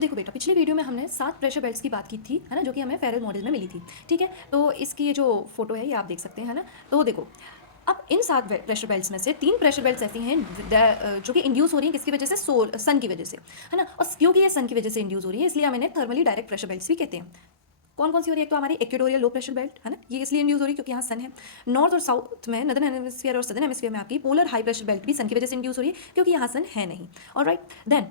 देखो बेटा, पिछली वीडियो में हमने 7 प्रेशर बेल्ट्स की बात की थी, है ना, जो कि हमें फेरल मॉडल में मिली थी। ठीक है, तो इसकी ये जो फोटो है ये आप देख सकते हैं, है ना। तो देखो, अब इन 7 प्रेशर बेल्ट्स में से 3 प्रेशर बेल्ट्स ऐसी हैं जो कि इंड्यूस हो रही हैं किसकी वजह से, सन की वजह से, है ना। और क्योंकि ये सन की वजह से इंड्यूस हो रही है, इसलिए हम इन्हें थर्मली डायरेक्ट प्रेशर बेल्ट्स भी कहते हैं। कौन कौन सी हो रही है? एक तो हमारी इक्वेटोरियल लो प्रेशर बेल्ट, है ना, ये इसलिए इंड्यूस हो रही है क्योंकि यहाँ सन है। नॉर्थ और साउथ में, नदर्न हेमिस्फीयर और सदर्न हेमिस्फीयर में आपकी पोलर हाई प्रेशर बेल्ट भी सन की वजह से इंड्यूस हो रही है क्योंकि यहाँ सन है नहीं। ऑलराइट, देन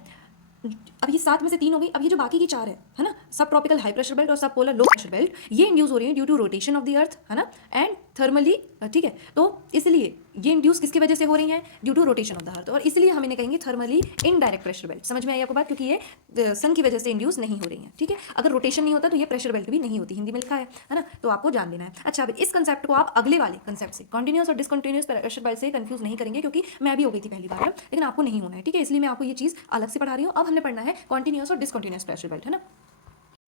अब ये 7 में से 3 हो गई। अब ये जो बाकी की 4 है ना, सब ट्रॉपिकल हाई प्रेशर बेल्ट और sub polar low pressure belt, ये इंड्यूस हो रही है due to rotation of the earth, है ना, एंड थर्मली। ठीक है, तो इसलिए ये इंड्यूस किसकी वजह से हो रही हैं? Due to rotation of the earth, और इसलिए हम इन्हें कहेंगे थर्मली इनडायरेक्ट प्रेशर बेल्ट। समझ में आई आपको बात? क्योंकि ये सन की वजह से इंड्यूस नहीं हो रही हैं। ठीक है, अगर रोटेशन नहीं होता तो ये प्रेशर बेल्ट भी नहीं होती, हिंदी में लिखा है ना, तो आपको जान लेना है। अच्छा, अब इस कंसेप्ट को आप अगले वाले कंसेप्ट से, कंटिन्यूस और डिसकंटिन्यूस प्रेशर बेल्ट से कंफ्यूज नहीं करेंगे, क्योंकि मैं भी हो गई थी पहली बार, लेकिन आपको नहीं होना है। ठीक है, इसलिए मैं आपको ये चीज़ अलग से पढ़ा रही हूँ। अब हमने पढ़ना है कंटिन्यूस और डिसकंटिन्यूस प्रेशर बेल्ट, है ना।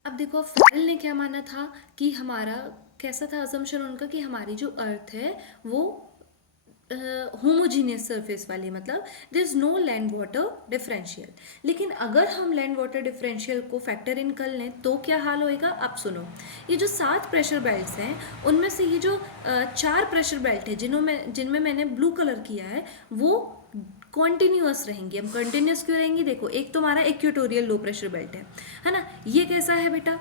अब देखो, फेरल ने क्या माना था कि हमारा कैसा था अजम्पशन उनका कि हमारी जो अर्थ है वो होमोजीनियस सरफेस वाली, मतलब there is no land water differential. लेकिन अगर हम लैंड वाटर डिफरेंशियल को फैक्टर इन कर लें तो क्या हाल होएगा? आप सुनो, ये जो 7 प्रेशर बेल्ट्स हैं उनमें से ये जो 4 प्रेशर बेल्ट है जिनमें मैंने ब्लू कलर किया है वो कॉन्टिन्यूस रहेंगी। हम कंटिन्यूस क्यों रहेंगी? देखो, एक तो हमारा इक्वेटोरियल लो प्रेशर बेल्ट है ना। ये कैसा है बेटा?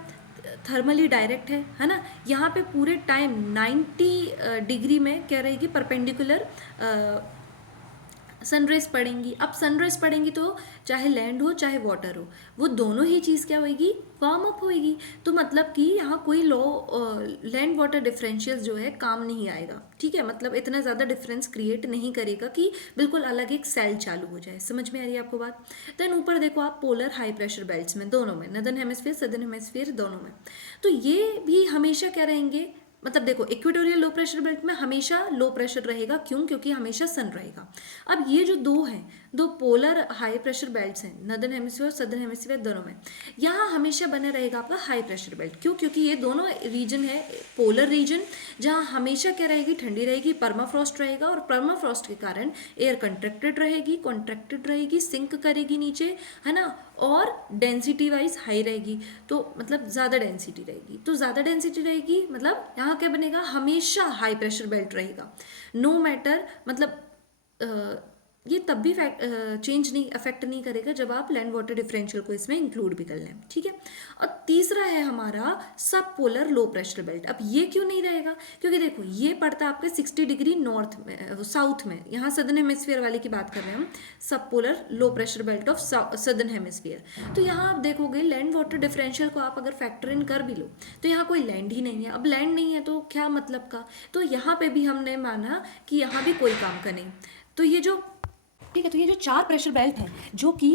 थर्मली डायरेक्ट है ना। यहाँ पे पूरे टाइम 90 डिग्री में क्या रहेगी? परपेंडिकुलर सनरेज पड़ेंगी। अब सनरेज पड़ेंगी तो चाहे लैंड हो चाहे वाटर हो, वो दोनों ही चीज़ क्या होएगी? वार्म अप होएगी। तो मतलब कि यहाँ कोई लो लैंड वाटर डिफरेंशियल जो है काम नहीं आएगा। ठीक है, मतलब इतना ज़्यादा डिफरेंस क्रिएट नहीं करेगा कि बिल्कुल अलग एक सेल चालू हो जाए। समझ में आ रही है आपको बात? देन ऊपर देखो आप, पोलर हाई प्रेशर बेल्ट्स में, दोनों में, नदर्न हेमिस्फीयर सदर्न हेमिस्फीयर दोनों में, तो ये भी हमेशा क्या रहेंगे? मतलब देखो, इक्वेटोरियल लो प्रेशर बेल्ट में हमेशा लो प्रेशर रहेगा। क्यों? क्योंकि हमेशा सन रहेगा। अब ये जो दो हैं, दो पोलर हाई प्रेशर बेल्ट्स हैं, नदर्न हेमिस्फीयर और सदर्न हेमिस्फीयर दोनों में, यहाँ हमेशा बना रहेगा आपका हाई प्रेशर बेल्ट। क्यों? क्योंकि ये दोनों रीजन है पोलर रीजन, जहाँ हमेशा क्या रहेगी? ठंडी रहेगी, पर्माफ्रॉस्ट रहेगा, और पर्माफ्रॉस्ट के कारण एयर कॉन्ट्रैक्टेड रहेगी, सिंक करेगी नीचे, है ना, और डेंसिटी वाइज हाई रहेगी। तो मतलब ज़्यादा डेंसिटी रहेगी, तो ज़्यादा डेंसिटी रहेगी मतलब यहाँ क्या बनेगा? हमेशा हाई प्रेशर बेल्ट रहेगा, नो मैटर। मतलब ये तब भी चेंज नहीं, अफेक्ट नहीं करेगा जब आप लैंड वाटर डिफरेंशियल को इसमें इंक्लूड भी कर लें। ठीक है, और तीसरा है हमारा सब पोलर लो प्रेशर बेल्ट। अब ये क्यों नहीं रहेगा? क्योंकि देखो, ये पड़ता है आपके 60 डिग्री नॉर्थ में, साउथ में, यहाँ सदर्न हेमिस्फीयर वाले की बात कर रहे हैं हम, सब polar low pressure belt of southern hemisphere. तो यहाँ आप देखोगे लैंड वाटर डिफरेंशियल को आप अगर फैक्टर इन कर भी लो तो यहाँ कोई लैंड ही नहीं है। अब लैंड नहीं है तो क्या मतलब का? तो यहाँ पे भी हमने माना कि यहाँ भी कोई काम का नहीं। तो ये जो ठीक है, तो ये जो 4 प्रेशर बेल्ट हैं जो कि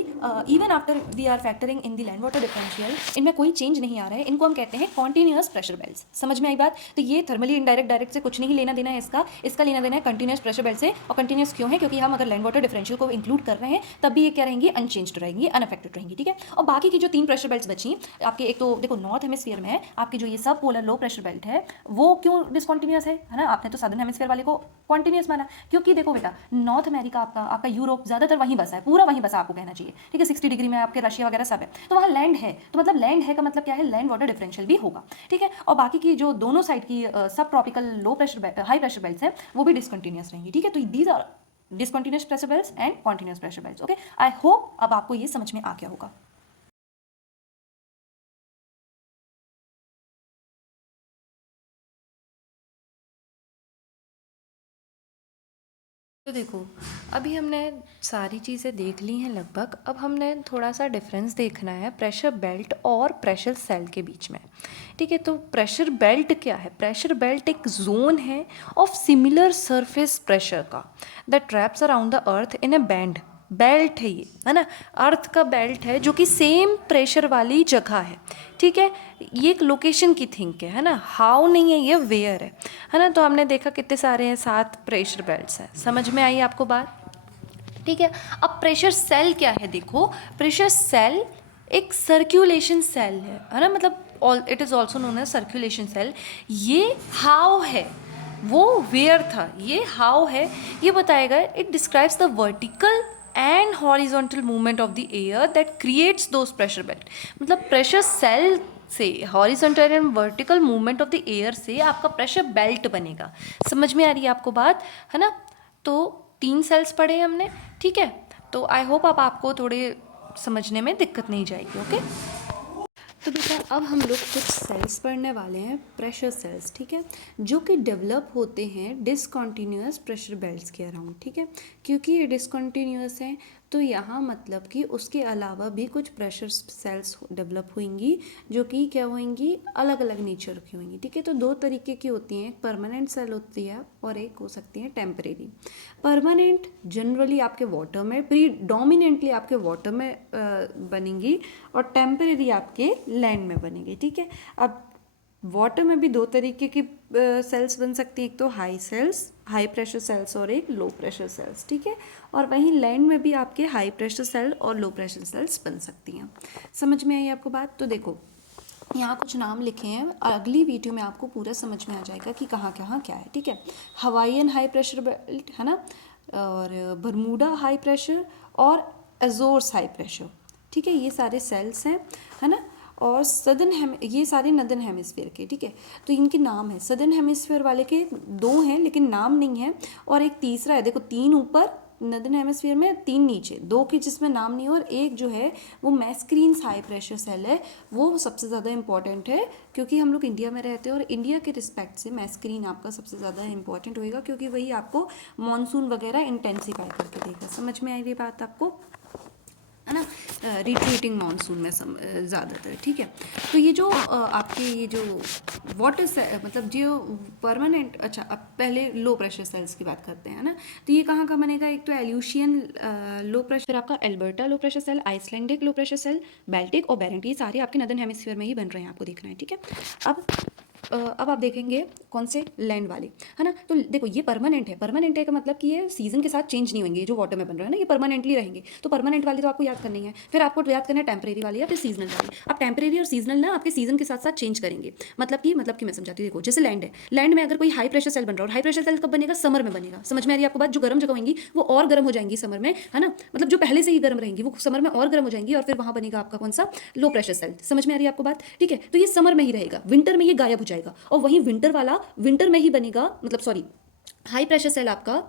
even after we are factoring in the land water differential, इनमें कोई चेंज नहीं आ रहा है, इनको हम कहते हैं कॉन्टिन्यूस प्रेशर बेल्ट्स। समझ में आई बात? तो ये थर्मली इनडायरेक्ट डायरेक्ट से कुछ नहीं लेना देना है इसका लेना देना है कंटिन्यूस प्रेशर बेल्ट से। और कंटिन्यूस क्यों है? क्योंकि हम अगर लैंड वाटर डिफरेंशियल को इंक्लूड कर रहे हैं तब भी ये क्या रहेंगी? अनचेंज्ड रहेंगी, अनअफेक्टेड रहेंगी। ठीक है, और बाकी की जो 3 प्रेशर बेल्ट्स बची आपके, एक तो देखो नॉर्थ हेमिस्फीयर में है आपकी जो ये सब पोलर लो प्रेशर बेल्ट है, वो क्यों डिसकॉन्टिन्यूस है ना। आपने तो सदर्न हेमिस्फीयर वाले को कॉन्टिन्यूस माना, क्योंकि देखो बेटा, नॉर्थ अमेरिका आपका यूरोप ज़्यादातर वहीं बसा है, पूरा वहीं बसा आपको कहना चाहिए। ठीक है, 60 डिग्री में आपके रशिया वगैरह सब है, तो वहाँ लैंड है, तो मतलब लैंड है का मतलब क्या है? लैंड वाटर डिफरेंशियल भी होगा। ठीक है, और बाकी की जो दोनों साइड की sub tropical low pressure high pressure belts हैं वो भी डिसकंटिन्यूस रहेंगी। ठीक है, तो these are discontinuous pressure belts and continuous pressure belts. Okay, I hope अब आपको ये समझ में आ गया होगा। तो देखो, अभी हमने सारी चीज़ें देख ली हैं लगभग। अब हमने थोड़ा सा डिफरेंस देखना है प्रेशर बेल्ट और प्रेशर सेल के बीच में। ठीक है, तो प्रेशर बेल्ट क्या है? प्रेशर बेल्ट एक जोन है ऑफ सिमिलर सरफेस प्रेशर का that traps around the earth in A band. Belt है ये, है ना, अर्थ का बेल्ट है जो कि सेम प्रेशर वाली जगह है। ठीक है, ये एक लोकेशन की थिंक है ना, हाउ नहीं है, ये वेयर है ना। तो हमने देखा कितने सारे हैं, 7 प्रेशर बेल्ट्स हैं। समझ में आई आपको बात? ठीक है, अब प्रेशर सेल क्या है? देखो, प्रेशर सेल एक सर्कुलेशन सेल है ना, मतलब it is also known as circulation cell. ये हाउ है, वो वेयर था, ये हाउ है, ये बताएगा। It describes the vertical and horizontal movement of the air that creates those pressure belt. मतलब प्रेशर सेल से horizontal and vertical movement of the air से आपका प्रेशर बेल्ट बनेगा। समझ में आ रही है आपको बात, है ना? तो 3 सेल्स पढ़े हमने, ठीक है? तो आई होप अब आपको थोड़े समझने में दिक्कत नहीं जाएगी। ओके, तो बेटा अब हम लोग कुछ सेल्स पढ़ने वाले हैं, प्रेशर सेल्स, ठीक है, जो कि डेवलप होते हैं डिसकंटिन्यूअस प्रेशर बेल्ट्स के अराउंड, ठीक है। क्योंकि ये डिसकंटिन्यूअस हैं तो यहाँ मतलब कि उसके अलावा भी कुछ प्रेशर सेल्स डेवलप होंगी जो कि क्या होंगी, अलग अलग नेचर की होंगी, ठीक है। तो 2 तरीके की होती हैं, एक परमानेंट सेल होती है और एक हो सकती है टेम्परेरी। परमानेंट जनरली आपके वाटर में, प्रीडोमिनेंटली आपके वाटर में बनेंगी और टेम्परेरी आपके लैंड में बनेगी, ठीक है। अब वाटर में भी 2 तरीके की सेल्स बन सकती हैं, एक तो हाई प्रेशर सेल्स और एक लो प्रेशर सेल्स, ठीक है। और वहीं लैंड में भी आपके हाई प्रेशर सेल और लो प्रेशर सेल्स बन सकती हैं। समझ में आई आपको बात? तो देखो यहाँ कुछ नाम लिखे हैं, अगली वीडियो में आपको पूरा समझ में आ जाएगा कि कहाँ कहाँ क्या है, ठीक है। हवाईयन हाई प्रेशर बेल्ट, है ना, और बरमूडा हाई प्रेशर और एजोर्स हाई प्रेशर, ठीक है, ये सारे सेल्स हैं, है ना। और ये सारे नदर्न हेमिस्फीयर के, ठीक है। तो इनके नाम है, सदर्न हेमिस्फीयर वाले के 2 हैं लेकिन नाम नहीं है, और एक तीसरा है, देखो 3 ऊपर नदर्न हेमिस्फीयर में, 3 नीचे, 2 के जिसमें नाम नहीं है, और एक जो है वो मैस्क्रीन्स हाई प्रेशर सेल है, वो सबसे ज़्यादा इंपॉर्टेंट है क्योंकि हम लोग इंडिया में रहते हैं और इंडिया के रिस्पेक्ट से मैस्क्रीन आपका सबसे ज़्यादा इंपॉर्टेंट होएगा क्योंकि वही आपको मानसून वगैरह इंटेंसीफाई करके देगा। समझ में आई ये बात आपको, है ना? रिट्रीटिंग मानसून में ज़्यादातर, ठीक है। तो ये जो आपके ये जो वाटर से मतलब जो परमानेंट, अच्छा अब पहले लो प्रेशर सेल्स की बात करते हैं ना। तो ये कहाँ का बनेगा, एक तो एल्यूशियन लो प्रेशर, आपका Alberta low pressure cell, Icelandic low pressure cell, Baltic और बेरेंट, ये सारे आपके नदर्न हेमिस्फीयर में ही बन रहे हैं, आपको देखना है, ठीक है। अब आप देखेंगे कौन से लैंड वाले, है ना। तो देखो ये परमानेंट है, परमानेंट है का मतलब कि ये सीजन के साथ चेंज नहीं होंगे, जो वाटर में बन रहा है ना, ये परमानेंटली रहेंगे। तो परमानेंट वाली तो आपको याद करनी है, फिर आपको याद करना है टेम्परेरी वाली या फिर सीजनल वाली। अब टेम्परेरी और सीजनल ना आपके सीजन के साथ साथ चेंज करेंगे। मतलब कि मैं समझाती हूँ, देखो जैसे लैंड है, लैंड में अगर कोई हाई प्रेशर सेल बन रहा है, और हाई प्रेशर सेल कब बनेगा, समर में बनेगा। समझ में आ रही है आपको बात? जो गर्म जगह होंगी वो और गर्म हो जाएंगी समर में, है ना, मतलब जो पहले से ही गर्म रहेंगी वो समर में और गर्म हो जाएंगी, और फिर वहां बनेगा आपका कौन सा, लो प्रेशर सेल। समझ में आ रही है आपको बात? ठीक है, तो ये समर में ही रहेगा, विंटर में ये गायब हो जाएगा, और वहीं विंटर वाला विंटर में ही बनेगा, मतलब सॉरी, हाई प्रेशर सेल आपका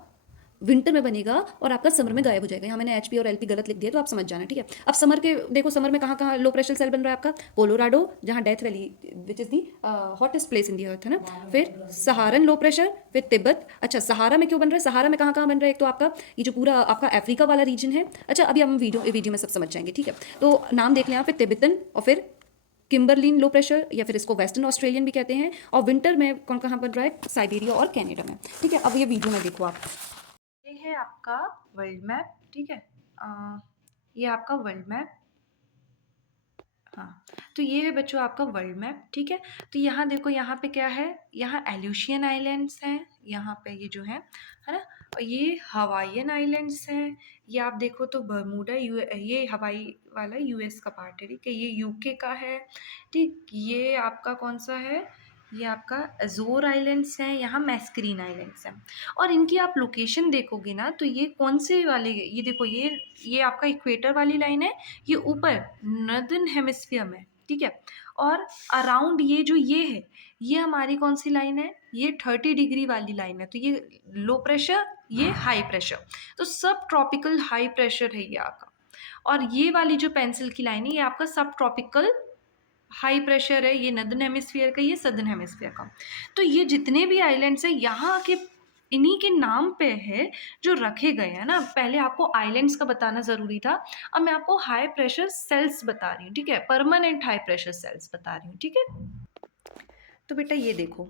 विंटर में बनेगा और आपका समर में गायब हो जाएगा। यहाँ मैंने एचपी और एलपी गलत लिख दिया तो आप समझ जाना, ठीक है। अब समर के देखो, समर में कहाँ कहाँ लो प्रेशर सेल बन रहा है आपका, कोलोराडो जहाँ Death Valley which is the hottest place in the earth, है ना, फिर सहारन लो प्रेशर, फिर तिब्बत। अच्छा सहारा में क्यों बन रहा है, सहारा में कहाँ कहाँ बन रहा है, एक तो आपका ये जो पूरा आपका अफ्रीका वाला रीजन है। अच्छा अभी हम वीडियो में सब समझ जाएंगे, ठीक है। तो नाम देख लें आप, फिर तिब्बतन और फिर किम्बरलिन लो प्रेशर, या फिर इसको वेस्टर्न ऑस्ट्रेलियन भी कहते हैं। और विंटर में कौन कहाँ बन रहा है, साइबेरिया और कनाडा में, ठीक है। अब ये वीडियो में देखो आप, ये है आपका वर्ल्ड मैप, ठीक है। ये आपका वर्ल्ड मैप, हाँ, तो ये है बच्चों आपका वर्ल्ड मैप, ठीक है। तो यहाँ देखो, यहाँ पे क्या है, यहाँ एल्यूशियन आइलैंड्स हैं, यहाँ पे ये जो है ना, और ये हवाईयन आइलैंड्स हैं। ये आप देखो तो बरमूडा ये हवाई वाला यूएस का पार्ट है, ठीक है। ये यूके का है, ठीक। ये आपका कौन सा है, ये आपका अजोर आइलैंड्स हैं, यहाँ मैस्क्रीन आइलैंड्स हैं। और इनकी आप लोकेशन देखोगे ना, तो ये कौन से वाले, ये देखो ये आपका इक्वेटर वाली लाइन है, ये ऊपर नॉर्दर्न हेमिस्फीयर में, ठीक है। और अराउंड ये जो ये है, ये हमारी कौन सी लाइन है, ये 30 डिग्री वाली लाइन है। तो ये लो प्रेशर, ये हाई प्रेशर, तो सब ट्रॉपिकल हाई प्रेशर है ये आपका। और ये वाली जो पेंसिल की लाइन है, ये आपका सब ट्रॉपिकल हाई प्रेशर है, ये नॉर्दर्न हेमिस्फीयर का, ये सदर्न हेमिस्फीयर का। तो ये जितने भी आइलैंड्स हैं यहाँ के इन्हीं के नाम पे है जो रखे गए हैं ना। पहले आपको आइलैंड्स का बताना ज़रूरी था, अब मैं आपको हाई प्रेशर सेल्स बता रही हूँ, ठीक है, परमानेंट हाई प्रेशर सेल्स बता रही हूँ, ठीक है। तो बेटा ये देखो,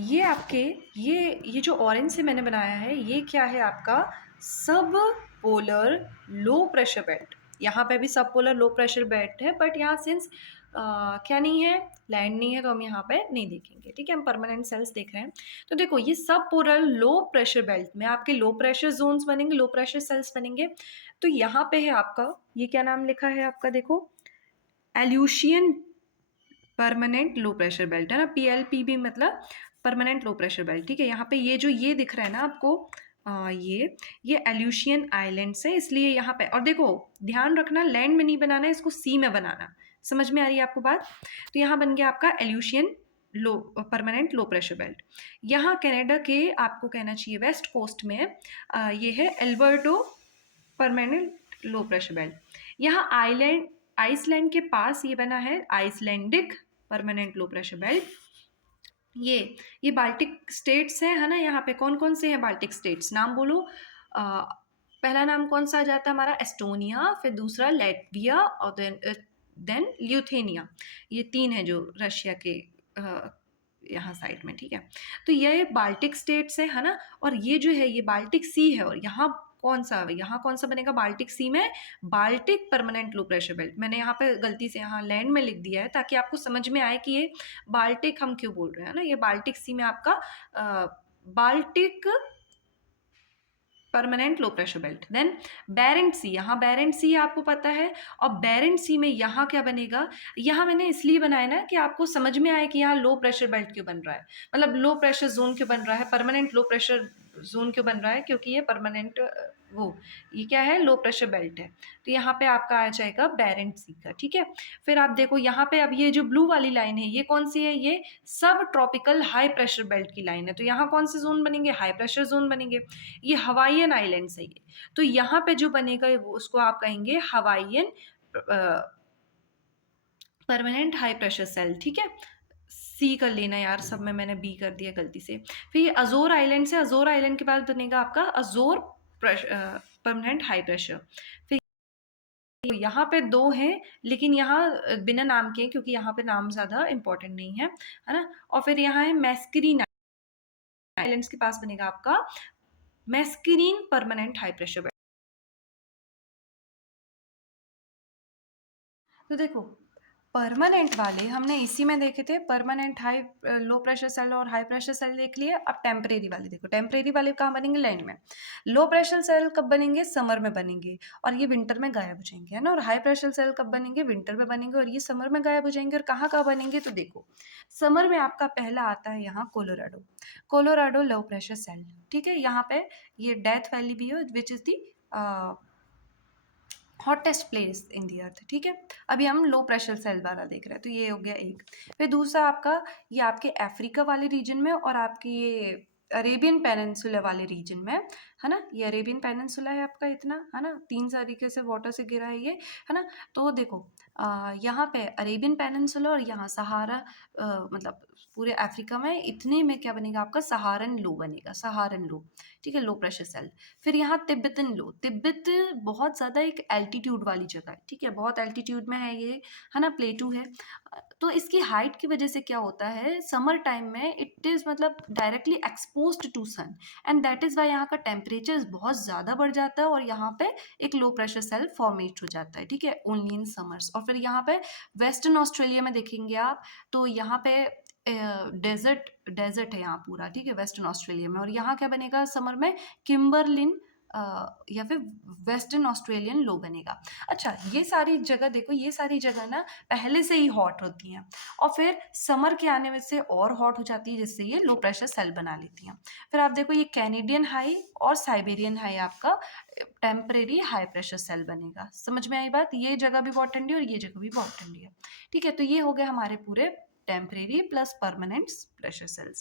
ये आपके ये जो ऑरेंज से मैंने बनाया है, ये क्या है आपका सब पोलर लो प्रेशर बेल्ट। यहाँ पे भी सब पोलर लो प्रेशर बेल्ट है, बट यहाँ सिंस क्या नहीं है, लैंड नहीं है, तो हम यहाँ पे नहीं देखेंगे, ठीक है। हम परमानेंट सेल्स देख रहे हैं। तो देखो ये सब पोलर लो प्रेशर बेल्ट में आपके लो प्रेशर जोन्स बनेंगे, लो प्रेशर सेल्स बनेंगे। तो यहाँ पे है आपका, ये क्या नाम लिखा है आपका, देखो एल्यूशियन परमानेंट लो प्रेशर बेल्ट, है ना, PLPB मतलब परमानेंट लो प्रेशर बेल्ट, ठीक है। यहाँ पे ये जो ये दिख रहा है ना आपको, ये एल्यूशियन आइलैंड्स है, इसलिए यहाँ पे, और देखो ध्यान रखना लैंड में नहीं बनाना है इसको, सी में बनाना। समझ में आ रही है आपको बात? तो यहाँ बन गया आपका एल्यूशियन लो परमानेंट लो प्रेशर बेल्ट। यहाँ कनाडा के आपको कहना चाहिए वेस्ट कोस्ट में ये है Alberto permanent low pressure belt. यहाँ आइसलैंड के पास ये बना है Icelandic permanent low pressure belt. ये बाल्टिक स्टेट्स हैं, है ना? यहाँ पे कौन कौन से हैं बाल्टिक स्टेट्स, नाम बोलो। पहला नाम कौन सा आ जाता है हमारा? एस्टोनिया, फिर दूसरा लैटविया, और देन ल्यूथेनिया। ये तीन है जो रशिया के यहाँ साइड में, ठीक है? तो ये बाल्टिक स्टेट्स है ना? और ये जो है ये बाल्टिक सी है, और यहाँ कौन सा बनेगा बाल्टिक सी में? Baltic permanent low pressure belt. मैंने यहाँ पे गलती से यहाँ लैंड में लिख दिया है ताकि आपको समझ में आए कि ये बाल्टिक हम क्यों बोल रहे हैं ना। ये बाल्टिक सी में आपका Baltic permanent low pressure belt. Then Barents Sea, यहाँ बेरेंट सी आपको पता है, और बेरेंट सी में यहाँ क्या बनेगा? यहाँ मैंने इसलिए बनाया ना कि आपको समझ में आए कि यहाँ लो प्रेशर बेल्ट क्यों बन रहा है, मतलब लो प्रेशर जोन क्यों बन रहा है, परमानेंट लो प्रेशर जोन क्यों बन रहा है, क्योंकि ये परमानेंट ये क्या है? लो प्रेशर बेल्ट है। तो यहाँ पे आपका आ जाएगा बेरेंट सी का, ठीक है? फिर आप देखो यहाँ पे, अब ये जो ब्लू वाली लाइन है ये कौन सी है? ये सब ट्रॉपिकल हाई प्रेशर बेल्ट की लाइन है। तो यहाँ कौन से जोन बनेंगे? हाई प्रेशर जोन बनेंगे। ये हवाईयन आइलैंड्स है ये। तो यहाँ पे जो बनेगा उसको आप कहेंगे Hawaiian permanent high pressure cell, ठीक है? सी कर लेना यार, सब में मैंने बी कर दिया गलती से। फिर ये अजोर आइलैंड से, अजोर आइलैंड के बाद बनेगा आपका अजोर परमानेंट हाई प्रेशर। फिर यहाँ पे दो हैं, लेकिन यहाँ बिना नाम के, क्योंकि यहाँ पे नाम ज़्यादा इंपॉर्टेंट नहीं है ना? और फिर यहाँ है मैस्करीन आइलैंड्स के पास बनेगा आपका Mascarene permanent high pressure belt. तो देखो परमानेंट वाले हमने इसी में देखे थे, permanent high low pressure cell और हाई प्रेशर सेल देख लिए। अब टेम्परेरी वाले देखो, टेम्परेरी वाले कहाँ बनेंगे? लैंड में। लो प्रेशर सेल कब बनेंगे? समर में बनेंगे, और ये विंटर में गायब हो जाएंगे, है ना? और हाई प्रेशर सेल कब बनेंगे? विंटर में बनेंगे, और ये समर में गायब हो जाएंगे। और कहाँ कहाँ बनेंगे? तो देखो समर में आपका पहला आता है यहाँ Colorado, Colorado low pressure cell, ठीक है? यहाँ पे ये डेथ वैली भी है, which is the hottest place in the earth, ठीक है? अभी हम लो प्रेशर सेल वाला देख रहे हैं, तो ये हो गया एक। फिर दूसरा आपका ये आपके अफ्रीका वाले रीजन में, और आपके ये अरेबियन पेनिनसुला वाले रीजन में, है ना? ये अरेबियन पेनिनसुला है आपका इतना, है ना? 3 तरीके से वाटर से घिरा है ये, है ना? तो देखो यहाँ पे अरेबियन पेनिनसुला, और यहाँ सहारा मतलब पूरे अफ्रीका में इतने में क्या बनेगा आपका? सहारन लो बनेगा, सहारन लो, ठीक है? Low pressure cell. फिर यहाँ तिब्बतन लो, तिब्बत बहुत ज़्यादा एक एल्टीट्यूड वाली जगह है, ठीक है? बहुत एल्टीट्यूड में है ये, है ना? प्लेटू है। तो इसकी हाइट की वजह से क्या होता है, समर टाइम में इट इज़ मतलब directly exposed to sun, and that is why यहाँ का टेम्परेचर बहुत ज़्यादा बढ़ जाता है, और यहाँ पे एक लो प्रेशर सेल फॉर्मेट हो जाता है, ठीक है? Only in summers. और फिर यहाँ पे वेस्टर्न ऑस्ट्रेलिया में देखेंगे आप, तो यहाँ पे डेजर्ट है यहाँ पूरा, ठीक है? वेस्टर्न ऑस्ट्रेलिया में। और यहाँ क्या बनेगा समर में? किम्बरलिन या फिर वेस्टर्न ऑस्ट्रेलियन लो बनेगा। अच्छा, ये सारी जगह देखो, ये सारी जगह ना पहले से ही हॉट होती हैं, और फिर समर के आने में से और हॉट हो जाती है, जिससे ये लो प्रेशर सेल बना लेती हैं। फिर आप देखो ये कैनेडियन हाई और साइबेरियन हाई आपका टेम्परेरी हाई प्रेशर सेल बनेगा। समझ में आई बात? ये जगह भी बहुत ठंडी है और ये जगह भी बहुत ठंडी है, ठीक है? तो ये हो गया हमारे पूरे temporary plus permanent pressure sales.